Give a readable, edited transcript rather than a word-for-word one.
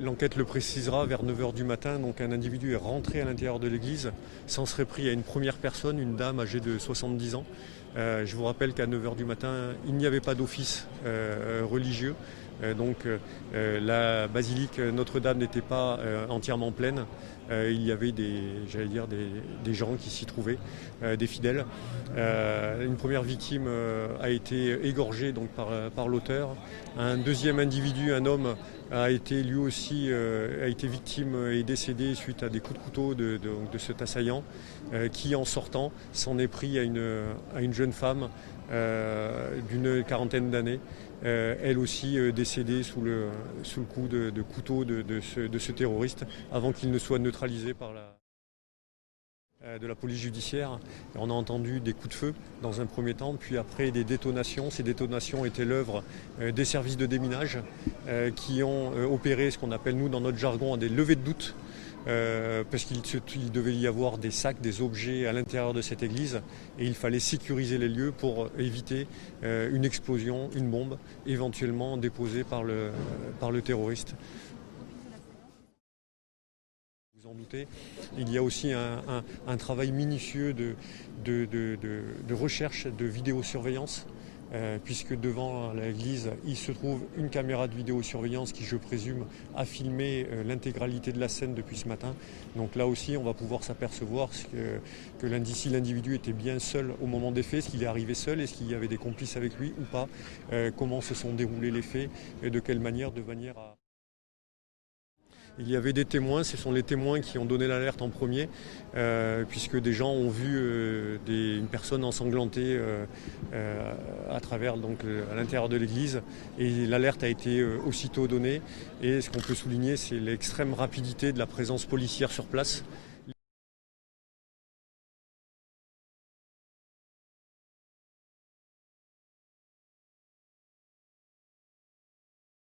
L'enquête le précisera, vers 9 heures du matin, donc un individu est rentré à l'intérieur de l'église, s'en serait pris à une première personne, une dame âgée de 70 ans. Je vous rappelle qu'à 9 heures du matin, il n'y avait pas d'office religieux, la basilique Notre-Dame n'était pas entièrement pleine. Il y avait des gens qui s'y trouvaient, des fidèles. Une première victime a été égorgée donc, par l'auteur. Un deuxième individu, un homme, a été lui aussi victime et décédé suite à des coups de couteau de cet assaillant qui, en sortant, s'en est pris à une jeune femme d'une quarantaine d'années, elle aussi décédée sous le coup de couteau de ce terroriste avant qu'il ne soit neutralisé par de la police judiciaire. On a entendu des coups de feu dans un premier temps, puis après des détonations. Ces détonations étaient l'œuvre des services de déminage qui ont opéré ce qu'on appelle nous dans notre jargon des levées de doute, parce qu'il devait y avoir des sacs, des objets à l'intérieur de cette église et il fallait sécuriser les lieux pour éviter une explosion, une bombe éventuellement déposée par le terroriste. Vous en doutez, il y a aussi un travail minutieux de recherche de vidéosurveillance, puisque devant l'église, il se trouve une caméra de vidéosurveillance qui, je présume, a filmé l'intégralité de la scène depuis ce matin. Donc là aussi, on va pouvoir s'apercevoir si l'individu était bien seul au moment des faits, est-ce qu'il est arrivé seul, est-ce qu'il y avait des complices avec lui ou pas, comment se sont déroulés les faits et de quelle manière, à... Il y avait des témoins, ce sont les témoins qui ont donné l'alerte en premier, puisque des gens ont vu une personne ensanglantée à l'intérieur de l'église, et l'alerte a été aussitôt donnée. Et ce qu'on peut souligner, c'est l'extrême rapidité de la présence policière sur place.